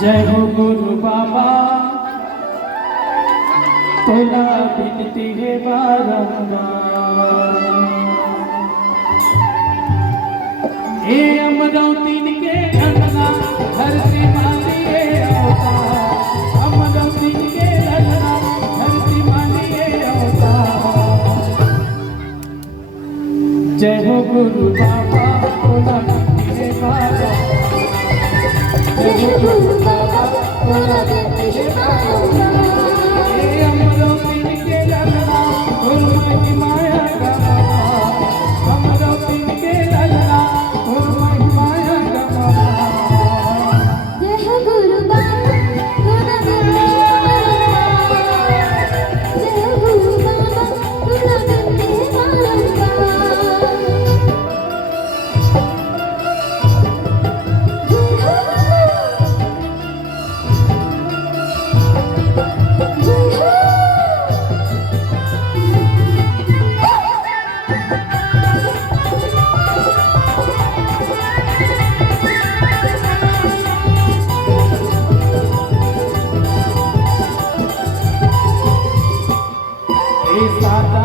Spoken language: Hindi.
जय हो गुरु बाबा तोला बिनती है बारंबार। ए अमरावती के अंगना धरती मानिए अवतार, अमरावती के अंगना धरती मानिए अवतार। जय हो गुरु बाबा तोला बिनती है बारंबार। जय हो गुरु बाबा तोला बिनती है बारंबार। ए अमरावती के अंगना ढोल की माया का बाबा, अमरावती के अंगना ढोल की माया का बाबा। जय हो गुरु बाबा तोला बिनती है बारंबार। जय हो गुरु बाबा तोला बिनती है बारंबार। सादा